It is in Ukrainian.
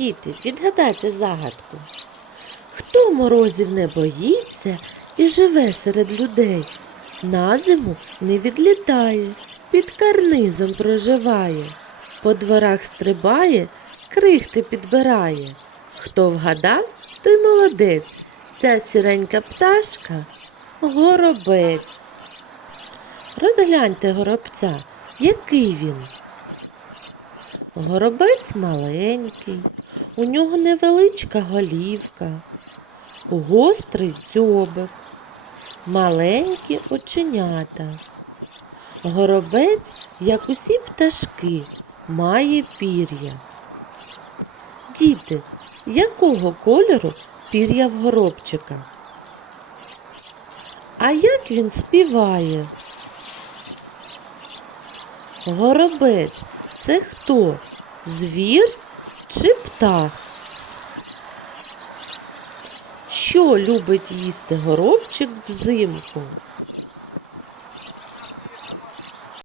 діти, відгадайте загадку. Хто морозів не боїться і живе серед людей? На зиму не відлітає, під карнизом проживає, по дворах стрибає, крихти підбирає. Хто вгадав, той молодець. Ця сіренька пташка горобець. Розгляньте горобця, який він. Горобець маленький, у нього невеличка голівка, гострий дзьобик, маленькі оченята. Горобець, як усі пташки, має пір'я. Діти, якого кольору пір'я в горобчика? А як він співає? Горобець це хто? Звір чи птах? Що любить їсти горобчик взимку?